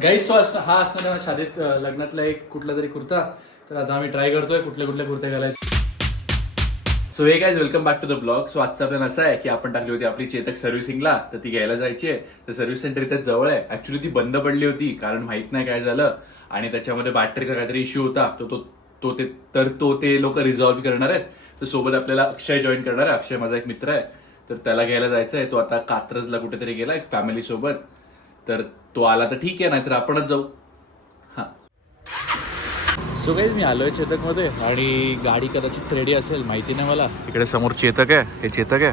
गाईस हा असणार आहे शादेत लग्नातला एक कुठला तरी कुर्ता. तर आता आम्ही ट्राय करतोय कुठल्या कुठल्या कुर्त्या घालायचे. So hey guys welcome back to the blog. So आजचा प्लॅन असा आहे की आपण टाकली होती आपली चेतक सर्व्हिसिंगला, तर ती घ्यायला जायची आहे. तर सर्व्हिस सेंटर इथे जवळ आहे. ऍक्च्युली ती बंद पडली होती कारण माहित नाही काय झालं आणि त्याच्यामध्ये बॅटरीचा काहीतरी इश्यू होता. तो ते लोक रिझॉल्व्ह करणार आहेत. तर सोबत आपल्याला अक्षय जॉईन करणार आहे. अक्षय माझा एक मित्र आहे, तर त्याला घ्यायला जायचं आहे. तो आता कात्रजला कुठेतरी गेला फॅमिली सोबत. तर तो आला तर ठीक आहे, नाहीतर आपणच जाऊ. हां. सो गाईज मी आलोय चेतकमध्ये आणि गाडी कदाचित रेडी असेल, माहिती नाही मला. इकडे समोर चेतक आहे, हे चेतक आहे.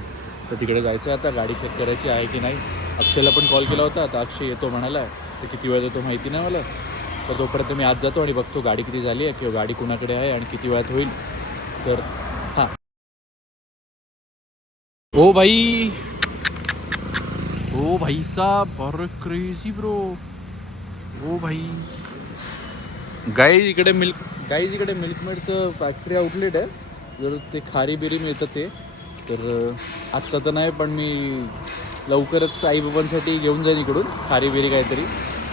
तर तिकडे जायचं आता, गाडी चेक करायची आहे की नाही. अक्षयला पण कॉल केला होता, आता अक्षय येतो म्हणाला. तर किती वेळ येतो माहिती नाही मला. तर तोपर्यंत मी आज जातो आणि बघतो गाडी किती झाली आहे किंवा गाडी कुणाकडे आहे आणि किती वेळात होईल. तर हां. ओ भाई, ओ भाई साहब, और क्रेजी ब्रो. ओ भाई इकडे मिल्कमेडचं फॅक्टरी आउटलेट आहे. जर ते खारी बिरी मिळतं ते. तर आत्ता तर नाही, पण मी लवकरच आईबाबांसाठी घेऊन जाईन इकडून खारी बिरी काहीतरी.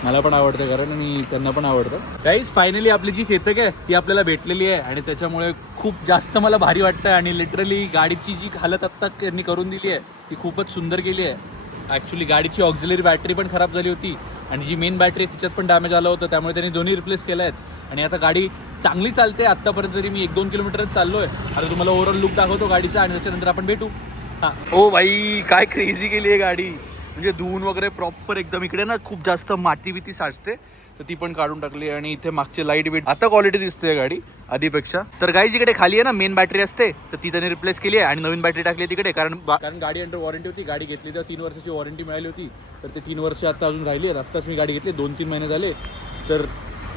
मला पण आवडतं कारण आणि त्यांना पण आवडतं. गाईज फायनली आपली जी चेतक आहे ती आपल्याला भेटलेली आहे आणि त्याच्यामुळे खूप जास्त मला भारी वाटतं. आणि लिटरली गाडीची जी हालत आत्ता त्यांनी करून दिली आहे ती खूपच सुंदर केली आहे. ॲक्च्युली गाडीची ऑक्झिलरी बॅटरी पण खराब झाली होती आणि जी मेन बॅटरी आहे तिच्यात पण डॅमेज आलं होतं. त्यामुळे त्यांनी दोन्ही रिप्लेस केल्या आहेत आणि आता गाडी चांगली चालते. आत्तापर्यंत तरी मी 1-2 किलोमीटरच चाललो आहे. आता तुम्हाला ओव्हरऑल लुक दाखवतो गाडीचा आणि त्याच्यानंतर आपण भेटू. हां. ओ भाई, काय क्रेझी केली आहे गाडी. म्हणजे धुवून वगैरे प्रॉपर एकदम. इकडे ना खूप जास्त माती बिती साचते, तर ती पण काढून टाकली. आणि इथे मागचे लाईट बीट आता क्वालिटी दिसते गाडी आधीपेक्षा. तर गाईज इकडे खाली आहे ना मेन बॅटरी असते, तर ती त्यांनी रिप्लेस केली आहे आणि नवीन बॅटरी टाकली आहे तिकडे. कारण गाडी अंडर वॉरंटी होती. गाडी घेतली तर 3 वर्षाची वॉरंटी मिळाली होती. तर ते 3 वर्ष आता अजून राहिली आहेत. आत्ताच मी गाडी घेतली, 2-3 महिने झाले. तर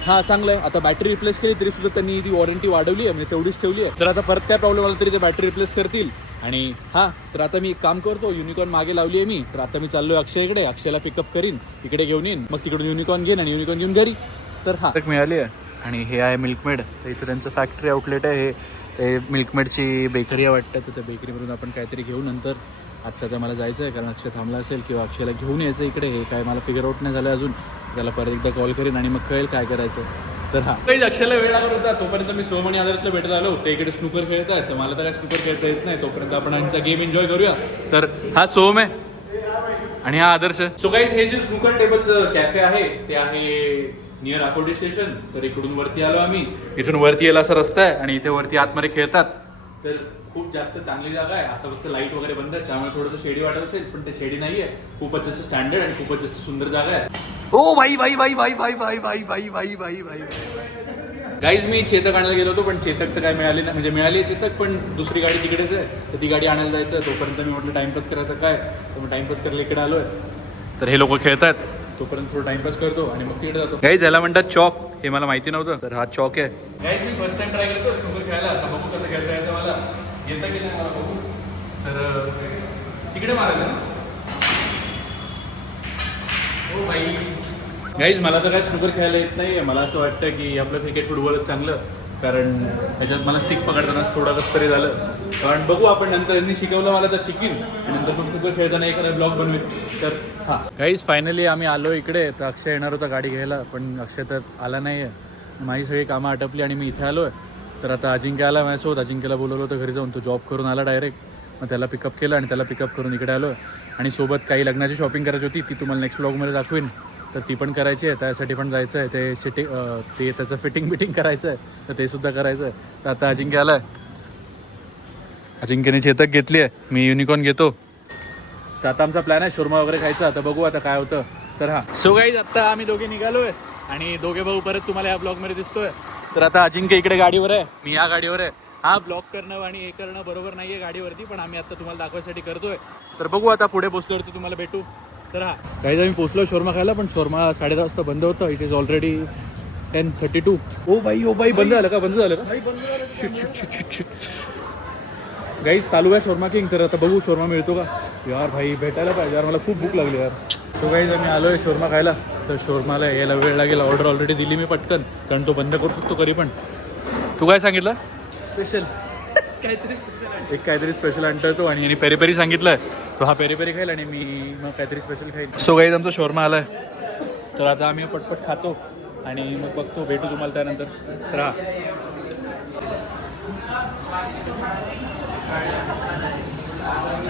हां, चांगलं आहे. आता बॅटरी रिप्लेस केली तरी सुद्धा त्यांनी ती वॉरंटी वाढवली आहे, म्हणजे तेवढीच ठेवली आहे. तर आता परत काय प्रॉब्लेम आला तरी ते बॅटरी रिप्लेस करतील. आणि हां, तर आता मी एक काम करतो, युनिकॉर्न मागे लावली आहे मी. तर आता मी चाललो आहे अक्षयकडे. अक्षयला पिकअप करीन, इकडे घेऊन येईन, मग तिकडून युनिकॉर्न घेईन आणि युनिकॉर्न घेऊन घरी. तर हां मिळाली आहे. आणि हे आहे मिल्कमेड. तर इथं त्यांचं फॅक्टरी आउटलेट आहे. हे मिल्कमेडची बेकरी आहे वाटतं. तर त्या बेकरीमधून आपण काहीतरी घेऊ नंतर. आत्ता तर मला जायचं आहे कारण अक्षय थांबला असेल किंवा अक्षयला घेऊन यायचं इकडे. हे काय मला फिगर आउट नाही झालं अजून. त्याला परत एकदा कॉल करीन आणि मग कळेल काय करायचं. तर हां, काही अक्षयला वेळ लागत होता तोपर्यंत मी सोम आणि आदर्शला भेटत आलो. ते इकडे स्नूकर खेळत आहेत, तर मला तर काय स्नूकर खेळता येत नाही. तोपर्यंत आपण यांचा गेम एन्जॉय करूया. तर हा सोम आहे आणि हा आदर्श. सो गाईज, हे जे स्नूकर टेबलचं कॅफे आहे ते आहे नियर आकोडी स्टेशन. तर इकडून वरती आलो आम्ही. इथून वरती यायला असा रस्ता आहे आणि इथे वरती आतमध्ये खेळतात. तर खूप जास्त चांगली जागा आहे. आता फक्त लाईट वगैरे बंद आहे त्यामुळे थोडंसं शेडी वाटत असेल, पण ते शेडी नाही आहे. खूपच जास्त स्टँडर्ड आणि खूपच जास्त सुंदर जागा आहे. ओ भाई भाई भाई भाई भाई भाई भाई भाई भाई भाई भाई गाईज, मी चेतक आणायला गेलो होतो, पण चेतक तर काय मिळाली नाही. म्हणजे मिळाली चेतक, पण दुसरी गाडी तिकडेच आहे. तर ती गाडी आणायला जायचं. तोपर्यंत मी म्हटलं टाइमपास करायचं काय, तर मग टाइमपास करायला इकडे आलोय. तर हे लोक खेळतात, तोपर्यंत थोडं टाइमपास करतो आणि मग तिकडे जातो. गाईज, याला म्हणतात चॉक. हे मला माहिती नव्हतं. तर हा चॉक आहे. गाईज, मी फर्स्ट टाइम ट्राय करतो स्नूकर खेळायला. आता बघू कसं खेळता येतं मला. येतं की नाही मला बघू. तर तिकडे मारायचं ना. हो भाई. गाईज, मला तर काय स्नूकर खेळायला येत नाही. मला असं वाटतं की आपलं क्रिकेट फुटबॉलच चांगलं, कारण त्याच्यात मला स्टिक पकडतानाच थोडं कसं तरी झालं. कारण बघू आपण नंतर, यांनी शिकवलं मला तर शिकीन आणि नंतर मग स्नूकर खेळताना एखादा ब्लॉग बनवेल. तर हां गाईज, फायनली आम्ही आलो इकडे. तर अक्षय येणार होता गाडी घ्यायला, पण अक्षय तर आला नाही आहे. माझी सगळी कामं आटपली आणि मी इथे आलो आहे. तर आता अजिंक्य आला माझ्यासोबत. अजिंक्यला बोलवलं होतं घरी जाऊन. तो जॉब करून आला डायरेक्ट. मग त्याला पिकअप केलं आणि त्याला पिकअप करून इकडे आलो. आणि सोबत काही लग्नाची शॉपिंग करायची होती, ती तुम्हाला नेक्स्ट ब्लॉगमध्ये दाखवेन. तर ती पण करायची आहे. त्यासाठी पण जायचं आहे. ते त्याचं फिटिंग बिटिंग करायचं आहे, तर ते सुद्धा करायचं आहे. तर आता अजिंक्य आला आहे. अजिंक्यने चेतक घेतली आहे, मी युनिकॉर्न घेतो. तर आता आमचा प्लॅन आहे शोरमा वगैरे खायचा. आता बघू आता काय होतं. तर हां, सो गाईज, आत्ता आम्ही दोघे निघालो आहे आणि दोघे भाऊ परत तुम्हाला या ब्लॉगमध्ये दिसतोय. तर आता अजिंक्य इकडे गाडीवर आहे, मी या गाडीवर आहे. हा ब्लॉग करणं आणि हे करणं बरोबर नाही आहे गाडीवरती, पण आम्ही आता तुम्हाला दाखवायसाठी करतोय. तर बघू आता पुढे पोचल्यावरती तुम्हाला भेटू. तर हां गाईज, आम्ही पोचलो शोरमा खायला, पण शोरमा 10:30 वाजता बंद होतं. It is already 10:32. O by, बंद झालं का? गाईज, चालू आहे शोरमा किंग. तर आता बघू शोरमा मिळतो का. यार भाई, भेटायला पाहिजे यार, मला खूप भूक लागली यार. सो गाईज, आम्ही आलो आहे शोरमा खायला. तर शोरमाला यायला वेळ लागेल. ऑर्डर ऑलरेडी दिली मी पटकन, कारण तो बंद करू शकतो कधी पण. तू काय सांगितलं? स्पेशल काहीतरी स्पेशल आणतोय तो. आणि पेरी पेरी सांगितलं, तो हा पेरी पेरी खाईल आणि मी मग काहीतरी स्पेशल खाईल. सो गाईज, आमचा शोरमा आला आहे. तर आता आम्ही पटपट खातो आणि मग बघतो, भेटू तुम्हाला त्यानंतर. राहा.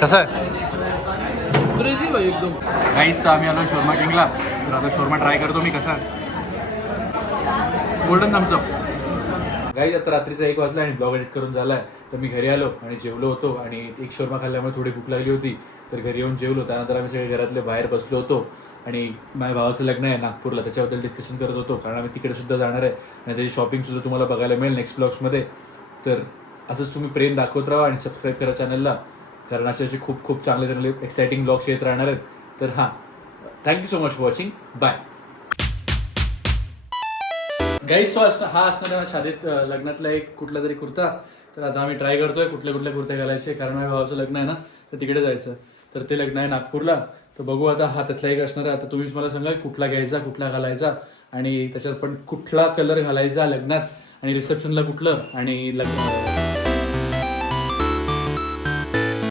कसं आहे क्रेझी भाई एकदम. काहीच तर आम्ही आलो शोरमा किंगला. तर आता शोरमा ट्राय करतो मी कसा. Golden Thums Up. गाईज आता रात्रीचा 1 वाजला आणि ब्लॉग एडिट करून झाला आहे. तर मी घरी आलो आणि जेवलो होतो आणि एक शोरमा खाल्ल्यामुळे थोडी भूक लागली होती. तर घरी येऊन जेवलो. त्यानंतर आम्ही सगळे घरातले बाहेर बसलो होतो आणि माझ्या भावाचं लग्न आहे नागपूरला, त्याच्याबद्दल डिस्कशन करत होतो. कारण आम्ही तिकडे सुद्धा जाणार आहे आणि त्याची शॉपिंगसुद्धा तुम्हाला बघायला मिळेल नेक्स्ट ब्लॉग्समध्ये. तर असंच तुम्ही प्रेम दाखवत राहा आणि सबस्क्राईब करा चॅनलला, कारण असे खूप खूप चांगले एक्साइटिंग ब्लॉग्स येत राहणार आहेत. तर हां, thank you so much for watching. Bye. Guys हा असणार आहे शादीत लग्नातला एक कुठला तरी कुर्ता. तर आता आम्ही ट्राय करतोय कुठल्या कुर्ते घालायचे, कारण माझ्या भावाचं लग्न आहे ना, तर तिकडे जायचं. तर ते लग्न आहे नागपूरला. तर बघू आता, हा त्यातला एक असणार आहे. आता तुम्हीच मला सांगा कुठला घ्यायचा, कुठला घालायचा आणि त्याच्यात पण कुठला कलर घालायचा लग्नात आणि रिसेप्शनला कुठलं आणि लग्न